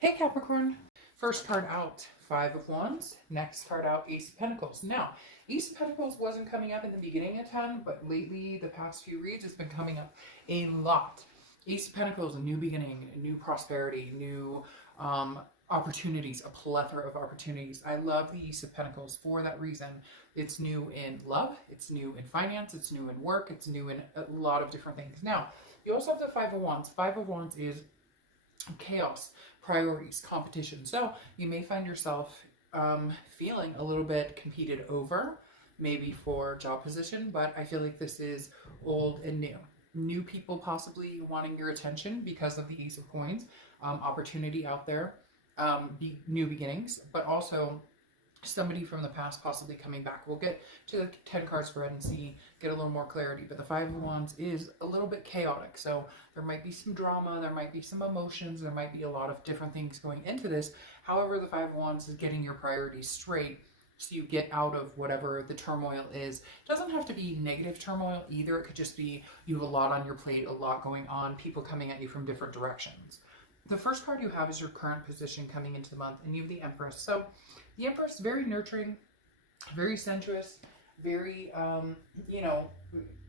Hey Capricorn, first card out, Five of Wands. Next card out, Ace of Pentacles. Now, Ace of Pentacles wasn't coming up in the beginning a ton, but lately, the past few reads, it's been coming up a lot. Ace of Pentacles, a new beginning, new prosperity, new opportunities, a plethora of opportunities. I love the Ace of Pentacles for that reason. It's new in love, it's new in finance, it's new in work, it's new in a lot of different things. Now, you also have the Five of Wands. Five of Wands is chaos, priorities, competition. So you may find yourself feeling a little bit competed over, maybe for job position, but I feel like this is old and new. New people possibly wanting your attention because of the Ace of Coins, opportunity out there, new beginnings, but also somebody from the past possibly coming back. We'll get to the 10 card spread and get a little more clarity, but the Five of Wands is a little bit chaotic. So there might be some drama, there might be some emotions, there might be a lot of different things going into this. However, the Five of Wands is getting your priorities straight so you get out of whatever the turmoil is. It doesn't have to be negative turmoil either. It could just be you have a lot on your plate, a lot going on, people coming at you from different directions. The first card you have is your current position coming into the month, and you have the Empress. So the Empress is very nurturing, very sensuous, very,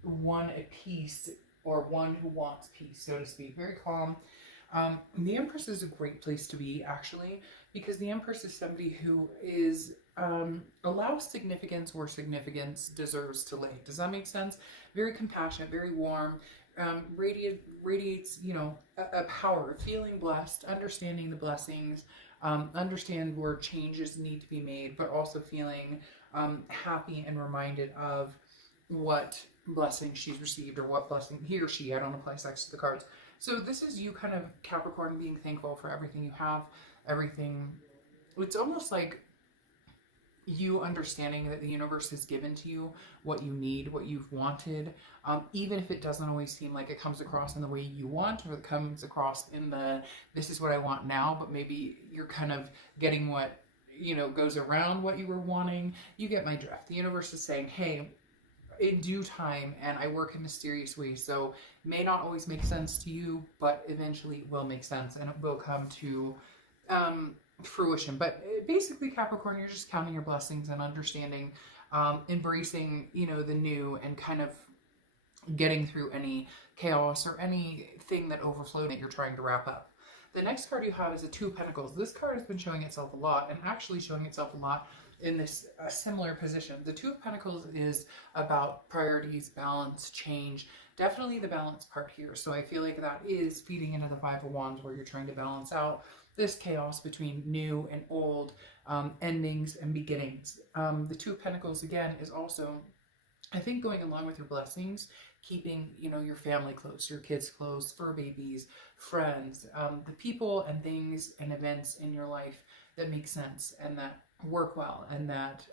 one at peace, or one who wants peace, so to speak. Very calm. The Empress is a great place to be, actually, because the Empress is somebody who is allows significance where significance deserves to lay. Does that make sense? Very compassionate, very warm, radiates, a power, feeling blessed, understanding the blessings, understand where changes need to be made, but also feeling happy and reminded of what blessing she's received, or what blessing he or she, I don't apply sex to the cards. So this is you kind of, Capricorn, being thankful for everything you have, everything. It's almost like you understanding that the universe has given to you what you need, what you've wanted, even if it doesn't always seem like it comes across in the way you want, or it comes across in the, this is what I want now, but maybe you're kind of getting what, goes around what you were wanting. You get my drift. The universe is saying, hey, in due time, and I work in mysterious ways, so may not always make sense to you, but eventually it will make sense, and it will come to fruition. But basically, Capricorn, you're just counting your blessings and understanding, embracing, the new, and kind of getting through any chaos or anything that overflowed that you're trying to wrap up. The next card you have is a Two of Pentacles. This card has been showing itself a lot, and actually showing itself a lot in this similar position. The Two of Pentacles is about priorities, balance, change. Definitely the balance part here. So I feel like that is feeding into the Five of Wands, where you're trying to balance out this chaos between new and old, endings and beginnings. The Two of Pentacles, again, is also, I think, going along with your blessings, keeping, your family close, your kids close, fur babies, friends, the people and things and events in your life that make sense and that work well, and that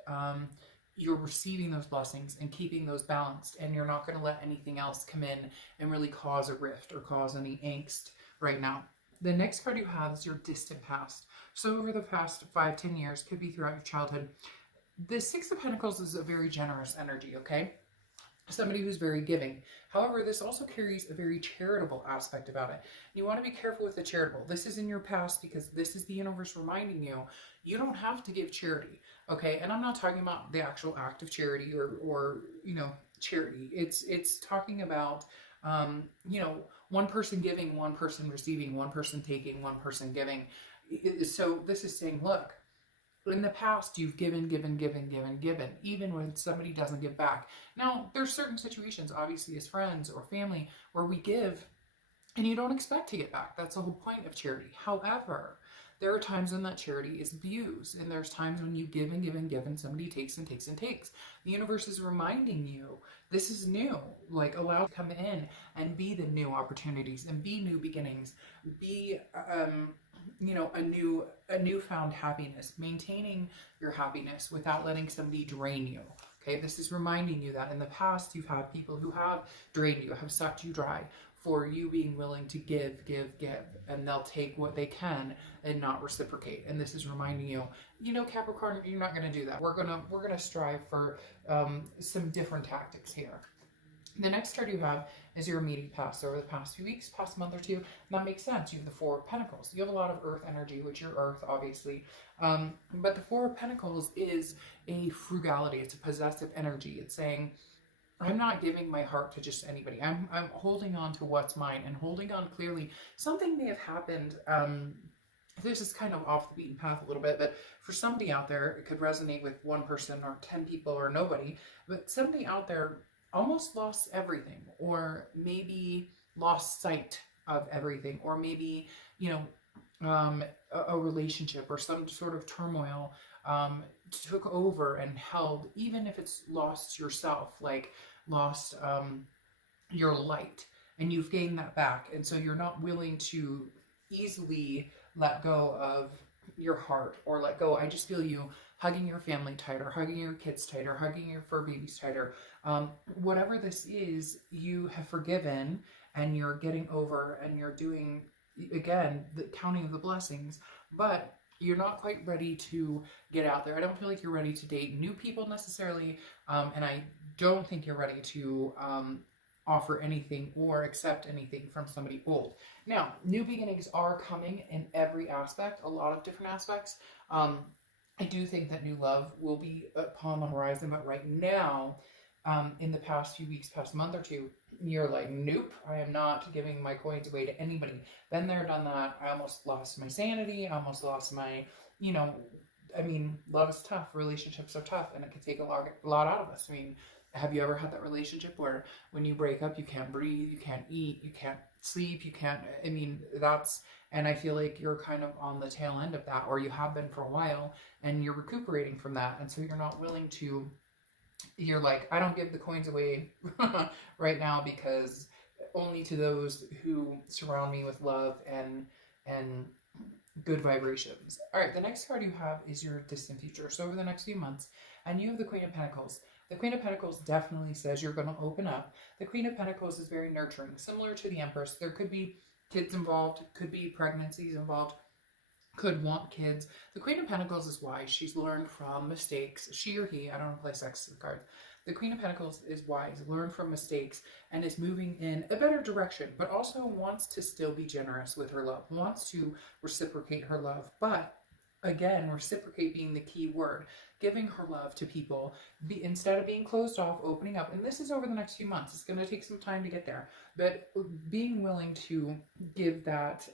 you're receiving those blessings and keeping those balanced, and you're not going to let anything else come in and really cause a rift or cause any angst right now. The next card you have is your distant past. So over the past 5-10 years, could be throughout your childhood. The Six of Pentacles is a very generous energy, okay? Somebody who's very giving. However, this also carries a very charitable aspect about it. You want to be careful with the charitable. This is in your past, because this is the universe reminding you, you don't have to give charity, okay? And I'm not talking about the actual act of charity or charity. It's talking about, one person giving, one person receiving, one person taking, one person giving. So this is saying, look, in the past, you've given, even when somebody doesn't give back. Now, there's certain situations, obviously, as friends or family, where we give and you don't expect to get back. That's the whole point of charity. However, there are times when that charity is abused, and there's times when you give and somebody takes and takes and takes. The universe is reminding you, this is new. Like, allow it to come in and be the new opportunities and be new beginnings, be a newfound happiness, maintaining your happiness without letting somebody drain you. Okay, this is reminding you that in the past you've had people who have drained you, have sucked you dry, for you being willing to give, and they'll take what they can and not reciprocate. And this is reminding you, Capricorn, you're not going to do that. We're gonna strive for some different tactics here. The next card you have is your immediate past. So over the past few weeks, past month or two, and that makes sense. You have the Four of Pentacles. You have a lot of earth energy, which you're earth, obviously. But the Four of Pentacles is a frugality. It's a possessive energy. It's saying, I'm not giving my heart to just anybody. I'm holding on to what's mine and holding on clearly. Something may have happened. This is kind of off the beaten path a little bit, but for somebody out there, it could resonate with one person or 10 people or nobody. But somebody out there almost lost everything, or maybe lost sight of everything, or maybe, you know, a relationship or some sort of turmoil took over and held, even if it's lost yourself, like lost your light, and you've gained that back. And so you're not willing to easily let go of your heart, or let go. I just feel you hugging your family tighter, hugging your kids tighter, hugging your fur babies tighter. Whatever this is, you have forgiven and you're getting over, and you're doing, again, the counting of the blessings, but you're not quite ready to get out there. I don't feel like you're ready to date new people necessarily, and I don't think you're ready to offer anything or accept anything from somebody old. Now, new beginnings are coming in every aspect, a lot of different aspects. I do think that new love will be upon the horizon, but right now, in the past few weeks, past month or two, you're like, nope, I am not giving my coins away to anybody. Been there, done that. I almost lost my sanity. I almost lost my, you know, I mean, love is tough. Relationships are tough, and it can take a lot out of us. I mean, have you ever had that relationship where when you break up, you can't breathe, you can't eat, you can't sleep, you can't, I mean, that's, and I feel like you're kind of on the tail end of that, or you have been for a while, and you're recuperating from that. And so you're not willing to, you're like, I don't give the coins away right now, because only to those who surround me with love and good vibrations. All right, the next card you have is your distant future. So over the next few months, and you have the Queen of Pentacles. The Queen of Pentacles definitely says you're going to open up. The Queen of Pentacles is very nurturing, similar to the Empress. There could be kids involved, could be pregnancies involved, could want kids. The Queen of Pentacles is wise. She's learned from mistakes. She or he, I don't want to play sex cards. The Queen of Pentacles is wise, learned from mistakes, and is moving in a better direction, but also wants to still be generous with her love, wants to reciprocate her love. But again, reciprocate being the key word, giving her love to people, instead of being closed off, opening up. And this is over the next few months. It's going to take some time to get there, but being willing to give that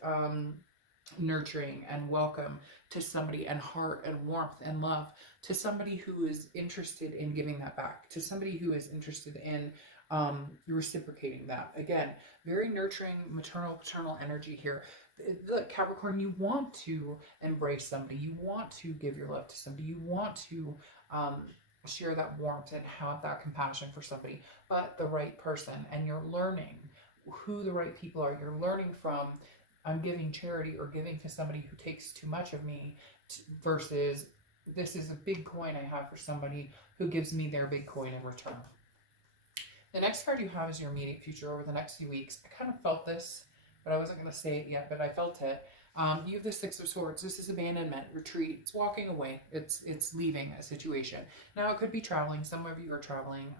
nurturing and welcome to somebody, and heart and warmth and love to somebody who is interested in giving that back, to somebody who is interested in reciprocating that. Again, very nurturing, maternal, paternal energy here. Look, Capricorn, you want to embrace somebody, you want to give your love to somebody, you want to share that warmth and have that compassion for somebody, but the right person. And you're learning who the right people are. You're learning from, I'm giving charity or giving to somebody who takes too much of me, versus this is a big coin I have for somebody who gives me their big coin in return. The next card you have is your immediate future over the next few weeks. I kind of felt this, but I wasn't going to say it yet, but I felt it. You have the Six of Swords. This is abandonment, retreat. It's walking away. It's leaving a situation. Now, it could be traveling. Some of you are traveling.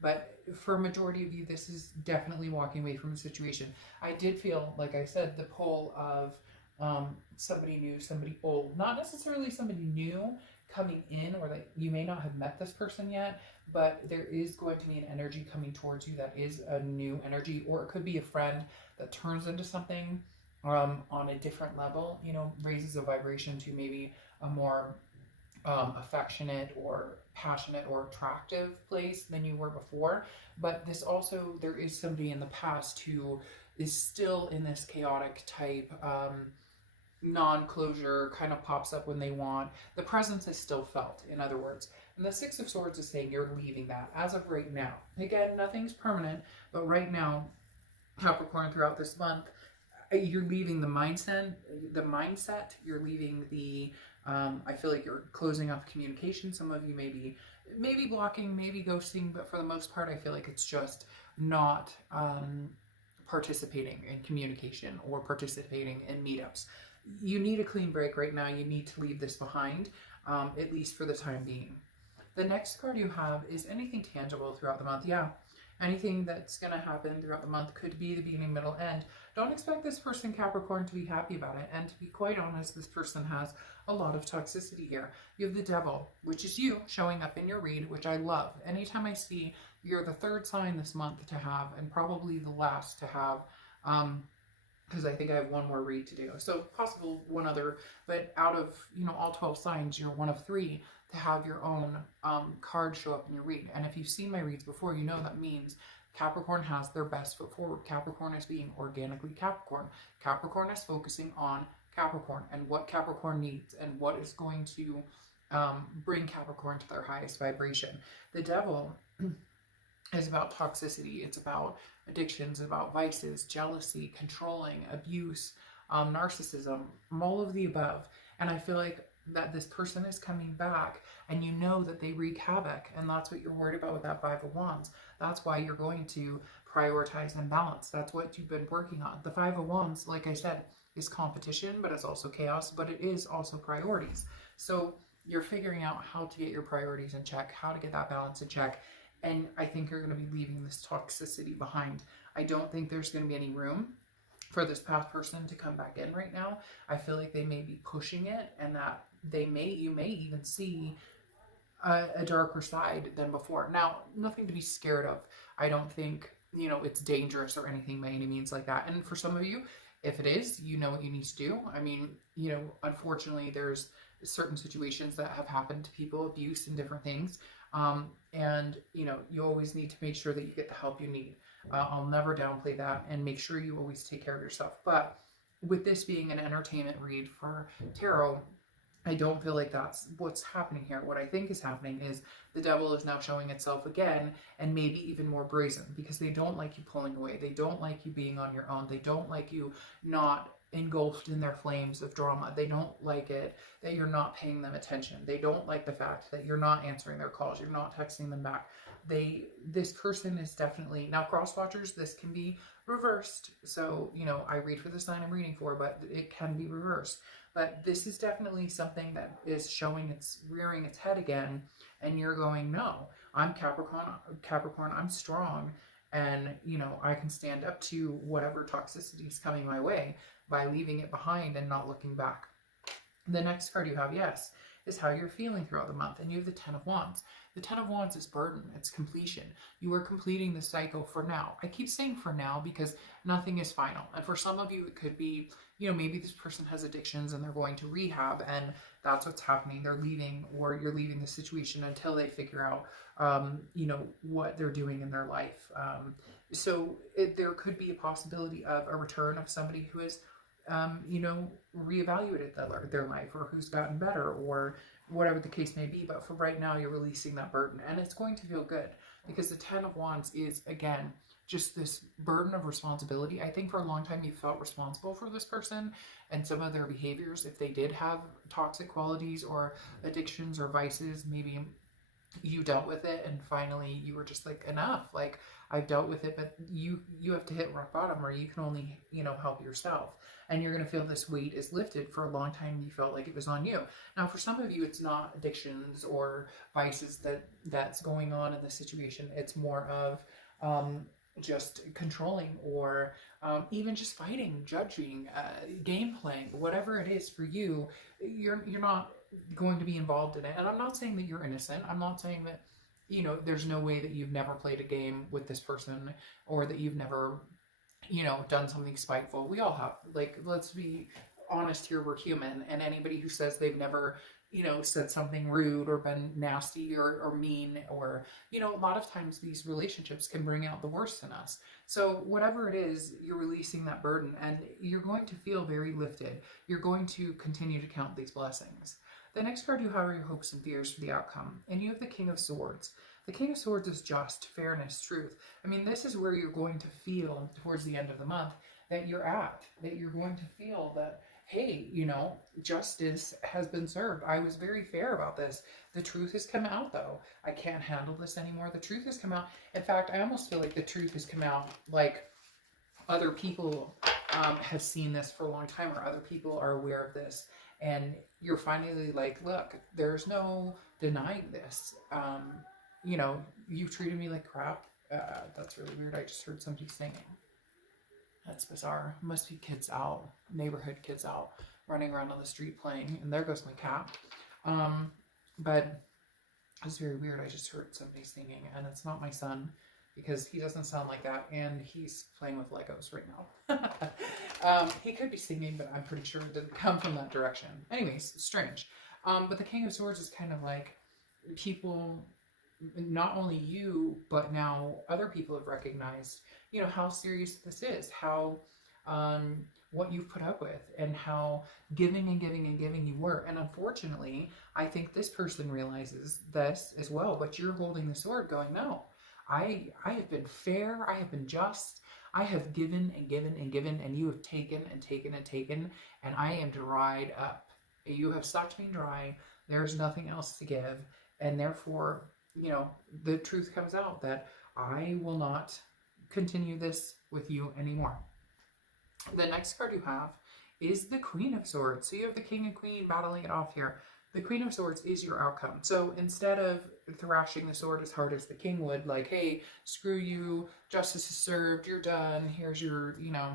But for a majority of you, this is definitely walking away from a situation. I did feel, like I said, the pull of somebody new, somebody old. Not necessarily somebody new coming in, or that you may not have met this person yet, but there is going to be an energy coming towards you that is a new energy, or it could be a friend that turns into something on a different level, you know, raises a vibration to maybe a more affectionate or passionate or attractive place than you were before. But this also, there is somebody in the past who is still in this chaotic type non-closure, kind of pops up when they want. The presence is still felt, in other words. And the Six of Swords is saying you're leaving that as of right now. Again, nothing's permanent, but right now, Capricorn, throughout this month, you're leaving the mindset, you're leaving the, I feel like you're closing off communication. Some of you may be blocking, maybe ghosting, but for the most part, I feel like it's just not participating in communication or participating in meetups. You need a clean break right now. You need to leave this behind, at least for the time being. The next card you have is anything tangible throughout the month. Yeah, Anything that's going to happen throughout the month could be the beginning, middle, end. Don't expect this person, Capricorn, to be happy about it. And to be quite honest, this person has a lot of toxicity here. You have the Devil, which is you showing up in your read, which I love. Anytime I see you're the third sign this month to have, and probably the last to have, because I think I have one more read to do. So possible one other, but out of, you know, all 12 signs, you're one of 3 to have your own card show up in your read. And if you've seen my reads before, you know that means Capricorn has their best foot forward. Capricorn is being organically Capricorn. Capricorn is focusing on Capricorn and what Capricorn needs and what is going to bring Capricorn to their highest vibration. The Devil is about toxicity. It's about addictions, about vices, jealousy, controlling, abuse, narcissism, all of the above. And I feel like that this person is coming back, and you know that they wreak havoc, and that's what you're worried about with that 5 of Wands. That's why you're going to prioritize and balance. That's what you've been working on. The 5 of Wands, like I said, is competition, but it's also chaos, but it is also priorities. So you're figuring out how to get your priorities in check, how to get that balance in check, and I think you're going to be leaving this toxicity behind. I don't think there's going to be any room for this past person to come back in right now. I feel like they may be pushing it, and that you may even see a darker side than before. Now, nothing to be scared of. I don't think, you know, it's dangerous or anything by any means like that. And for some of you, if it is, you know what you need to do. I mean, you know, unfortunately, there's certain situations that have happened to people, abuse and different things. And, you know, you always need to make sure that you get the help you need. I'll never downplay that, and make sure you always take care of yourself. But with this being an entertainment read for tarot, I don't feel like that's what's happening here. What I think is happening is the Devil is now showing itself again, and maybe even more brazen, because they don't like you pulling away. They don't like you being on your own. They don't like you not engulfed in their flames of drama. They don't like it that you're not paying them attention. They don't like the fact that you're not answering their calls. You're not texting them back. This person is definitely, now cross watchers, this can be reversed. So, you know, I read for the sign I'm reading for, but it can be reversed. But this is definitely something that is rearing its head again. And you're going, no, I'm Capricorn, I'm strong. And, you know, I can stand up to whatever toxicity is coming my way by leaving it behind and not looking back. The next card you have, yes, is how you're feeling throughout the month. And you have the 10 of Wands. The 10 of Wands is burden. It's completion. You are completing the cycle for now. I keep saying for now because nothing is final. And for some of you, it could be, you know, maybe this person has addictions and they're going to rehab, and that's what's happening. They're leaving, or you're leaving the situation until they figure out, you know, what they're doing in their life. So there could be a possibility of a return of somebody who is, you know, reevaluated their life, or who's gotten better, or whatever the case may be. But for right now, you're releasing that burden, and it's going to feel good, because the 10 of Wands is, again, just this burden of responsibility. I think for a long time you felt responsible for this person and some of their behaviors. If they did have toxic qualities or addictions or vices, maybe you dealt with it, and finally you were just like, enough, like, I've dealt with it. But you have to hit rock bottom, or you can only, you know, help yourself. And you're going to feel this weight is lifted. For a long time you felt like it was on you. Now for some of you, it's not addictions or vices that's going on in the situation. It's more of just controlling, or even just fighting, judging, game playing, whatever it is for you. You're not going to be involved in it. And I'm not saying that you're innocent. I'm not saying that, you know, there's no way that you've never played a game with this person, or that you've never, you know, done something spiteful. We all have. Like, let's be honest here, we're human. And anybody who says they've never, you know, said something rude or been nasty or mean, or, you know, a lot of times these relationships can bring out the worst in us. So whatever it is, you're releasing that burden, and you're going to feel very lifted. You're going to continue to count these blessings. The next card you have are your hopes and fears for the outcome. And you have the King of Swords. The King of Swords is just, fairness, truth. I mean, this is where you're going to feel towards the end of the month that you're at, that you're going to feel that, hey, you know, justice has been served. I was very fair about this. The truth has come out, though. I can't handle this anymore. The truth has come out. In fact, I almost feel like the truth has come out, like other people have seen this for a long time, or other people are aware of this. And you're finally like, look, there's no denying this. You know, you've treated me like crap. That's really weird. I just heard somebody singing. That's bizarre. Must be kids out, neighborhood kids out, running around on the street playing. And there goes my cat. But it's very weird. I just heard somebody singing, and it's not my son, because he doesn't sound like that, and he's playing with Legos right now. He could be singing, but I'm pretty sure it didn't come from that direction. Anyways, strange. But the King of Swords is kind of like people, not only you, but now other people have recognized, you know, how serious this is, how, what you've put up with, and how giving and giving and giving you were. And unfortunately, I think this person realizes this as well, but you're holding the sword going, no, I have been fair, I have been just, I have given and given and given, and you have taken and taken and taken, and I am dried up. You have sucked me dry, there's nothing else to give, and therefore, you know, the truth comes out that I will not continue this with you anymore. The next card you have is the Queen of Swords. So you have the King and Queen battling it off here. The Queen of Swords is your outcome. So instead of thrashing the sword as hard as the King would, like, hey, screw you, justice is served, you're done, here's your, you know,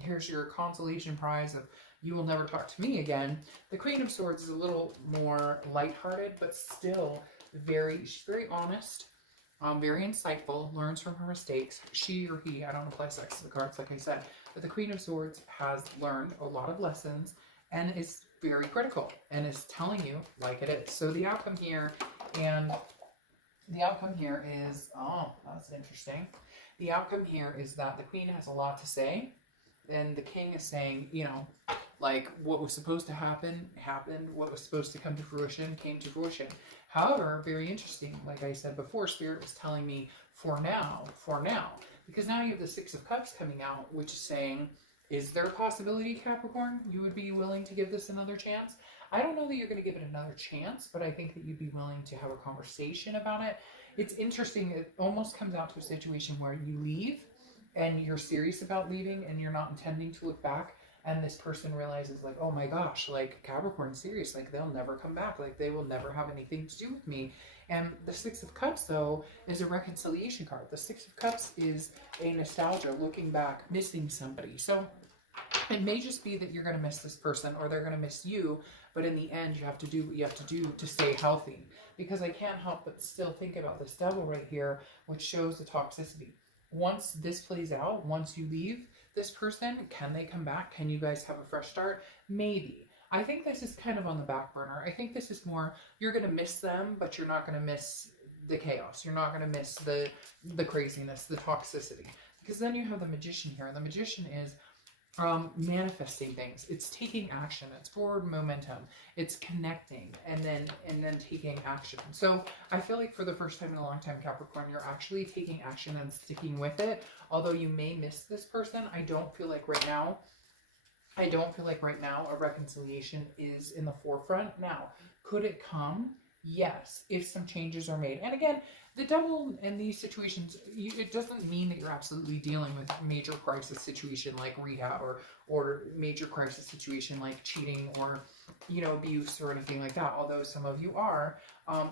here's your consolation prize of you will never talk to me again. The Queen of Swords is a little more lighthearted, but still she's very honest, very insightful, learns from her mistakes. She or he, I don't apply sex to the cards, like I said, but the Queen of Swords has learned a lot of lessons and is very critical and is telling you like it is. So the outcome here, is, oh, that's interesting. The outcome here is that the Queen has a lot to say, and the King is saying, you know, like, what was supposed to happen, happened. What was supposed to come to fruition, came to fruition. However, very interesting, like I said before, Spirit was telling me, for now. Because now you have the Six of Cups coming out, which is saying, is there a possibility, Capricorn, you would be willing to give this another chance? I don't know that you're going to give it another chance, but I think that you'd be willing to have a conversation about it. It's interesting. It almost comes out to a situation where you leave, and you're serious about leaving, and you're not intending to look back. And this person realizes, like, oh my gosh, like, Capricorn's serious. Like, they'll never come back. Like, they will never have anything to do with me. And the Six of Cups, though, is a reconciliation card. The Six of Cups is a nostalgia, looking back, missing somebody. So it may just be that you're going to miss this person, or they're going to miss you. But in the end, you have to do what you have to do to stay healthy. Because I can't help but still think about this Devil right here, which shows the toxicity. Once this plays out, once you leave this person, can they come back? Can you guys have a fresh start? Maybe. I think this is kind of on the back burner. I think this is more, you're going to miss them, but you're not going to miss the chaos. You're not going to miss the craziness, the toxicity. Because then you have the Magician here. And the Magician is manifesting things. It's taking action. It's forward momentum. It's connecting and then taking action. So I feel like for the first time in a long time, Capricorn, you're actually taking action and sticking with it. Although you may miss this person, I don't feel like right now a reconciliation is in the forefront. Now, could it come? Yes, if some changes are made. And again, the Devil in these situations, it doesn't mean that you're absolutely dealing with a major crisis situation like rehab or major crisis situation like cheating or, you know, abuse or anything like that. Although some of you are,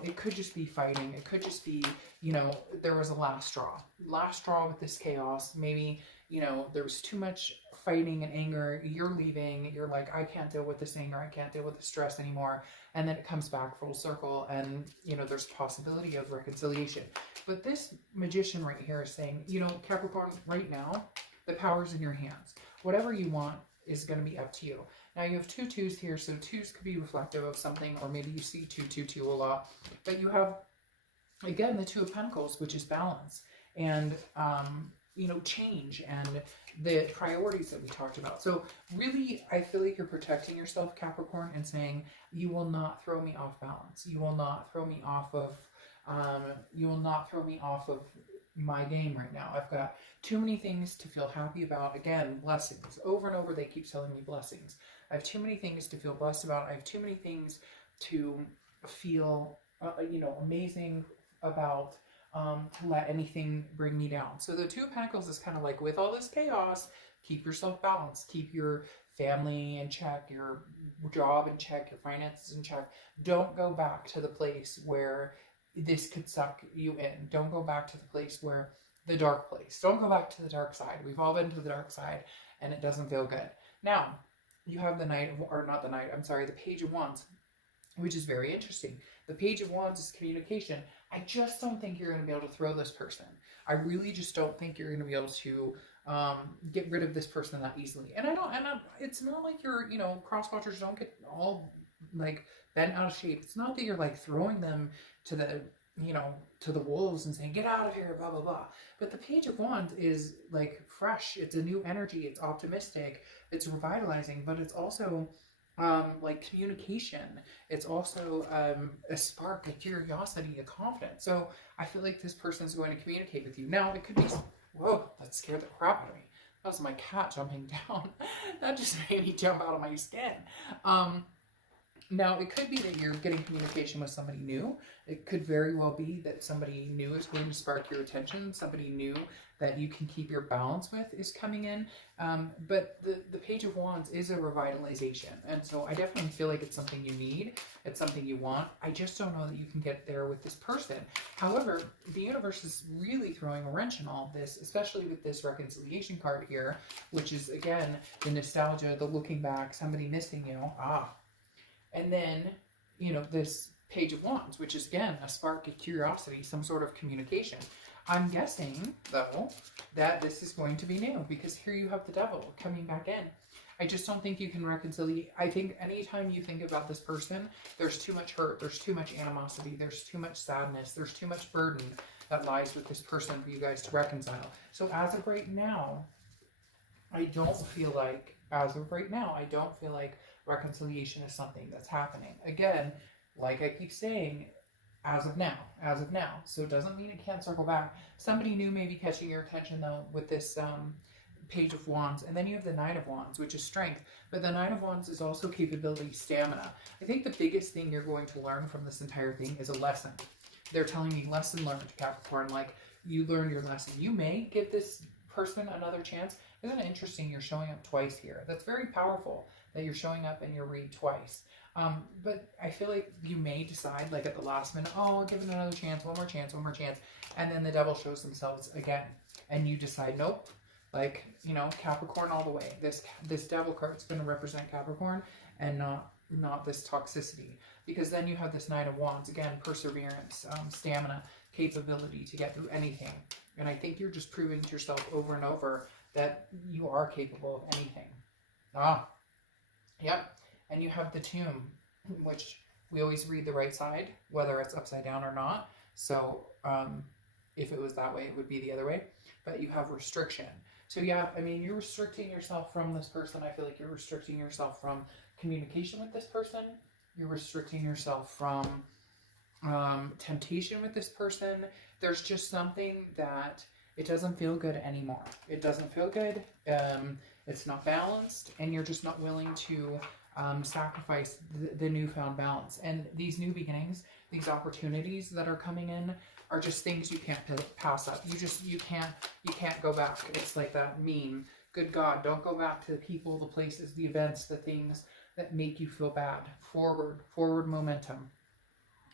it could just be fighting. It could just be, you know, there was a last straw with this chaos. Maybe, you know, there was too much fighting and anger. You're leaving. You're like, I can't deal with this anger. I can't deal with the stress anymore. And then it comes back full circle and, you know, there's possibility of reconciliation. But this Magician right here is saying, you know, Capricorn, right now, the power's in your hands. Whatever you want is going to be up to you. Now you have two twos here, so twos could be reflective of something, or maybe you see 222 a lot. But you have, again, the Two of Pentacles, which is balance and, you know, change and the priorities that we talked about. So really, I feel like you're protecting yourself, Capricorn, and saying, you will not throw me off balance. You will not throw me off of, my game right now. I've got too many things to feel happy about. Again, blessings. Over and over, they keep telling me blessings. I have too many things to feel blessed about. I have too many things to feel, you know, amazing about, to let anything bring me down. So the Two of Pentacles is kind of like, with all this chaos, keep yourself balanced. Keep your family in check, your job in check, your finances in check. Don't go back to the place where this could suck you in. Don't go back to the place where the dark place. Don't go back to the dark side. We've all been to the dark side and it doesn't feel good. Now, you have the Knight of, or not the Knight, I'm sorry, the Page of Wands, which is very interesting. The Page of Wands is communication. I just don't think you're going to be able to throw this person. I really just don't think you're going to be able to get rid of this person that easily. And it's not like you're, you know, cross watchers don't get all like bent out of shape. It's not that you're like throwing them to the, you know, to the wolves and saying, get out of here, blah, blah, blah. But the Page of Wands is like fresh. It's a new energy. It's optimistic. It's revitalizing, but it's also like communication. It's also a spark, a curiosity, a confidence. So I feel like this person is going to communicate with you. Now, it could be, whoa, that scared the crap out of me. That was my cat jumping down. That just made me jump out of my skin. Now, it could be that you're getting communication with somebody new. It could very well be that somebody new is going to spark your attention. Somebody new that you can keep your balance with is coming in. But the Page of Wands is a revitalization. And so I definitely feel like it's something you need. It's something you want. I just don't know that you can get there with this person. However, the universe is really throwing a wrench in all of this, especially with this reconciliation card here, which is, again, the nostalgia, the looking back, somebody missing you. And then, you know, this Page of Wands, which is, again, a spark of curiosity, some sort of communication. I'm guessing, though, that this is going to be new, because here you have the Devil coming back in. I just don't think you can reconcile. I think anytime you think about this person, there's too much hurt, there's too much animosity, there's too much sadness, there's too much burden that lies with this person for you guys to reconcile. So as of right now, I don't feel like reconciliation is something that's happening. Again, like I keep saying, as of now. So it doesn't mean it can't circle back. Somebody new may be catching your attention, though, with this Page of Wands. And then you have the Knight of Wands, which is strength. But the Knight of Wands is also capability, stamina. I think the biggest thing you're going to learn from this entire thing is a lesson. They're telling me lesson learned, Capricorn. Like, you learn your lesson. You may give this person another chance. Isn't it interesting you're showing up twice here? That's very powerful that you're showing up and you're read twice. But I feel like you may decide, like at the last minute, oh, I'll give it another chance, one more chance. And then the Devil shows themselves again. And you decide, nope, like, you know, Capricorn all the way. This Devil card is going to represent Capricorn and not this toxicity. Because then you have this Knight of Wands, again, perseverance, stamina, capability to get through anything. And I think you're just proving to yourself over and over that you are capable of anything. Yep. And you have the Tomb, which we always read the right side, whether it's upside down or not. So if it was that way, it would be the other way. But you have restriction. So yeah, I mean, you're restricting yourself from this person. I feel like you're restricting yourself from communication with this person. You're restricting yourself from temptation with this person. There's just something that it doesn't feel good anymore. It doesn't feel good. It's not balanced, and you're just not willing to sacrifice the newfound balance. And these new beginnings, these opportunities that are coming in, are just things you can't pass up. You can't go back. It's like that meme. Good God, don't go back to the people, the places, the events, the things that make you feel bad. Forward momentum.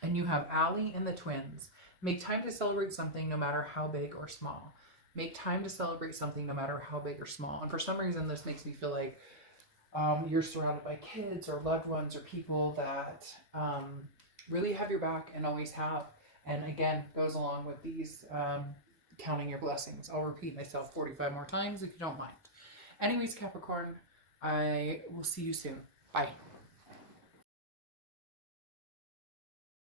And you have Allie and the twins. Make time to celebrate something no matter how big or small. Make time to celebrate something no matter how big or small. And for some reason, this makes me feel like you're surrounded by kids or loved ones or people that really have your back and always have. And again, goes along with these counting your blessings. I'll repeat myself 45 more times if you don't mind. Anyways, Capricorn, I will see you soon. Bye.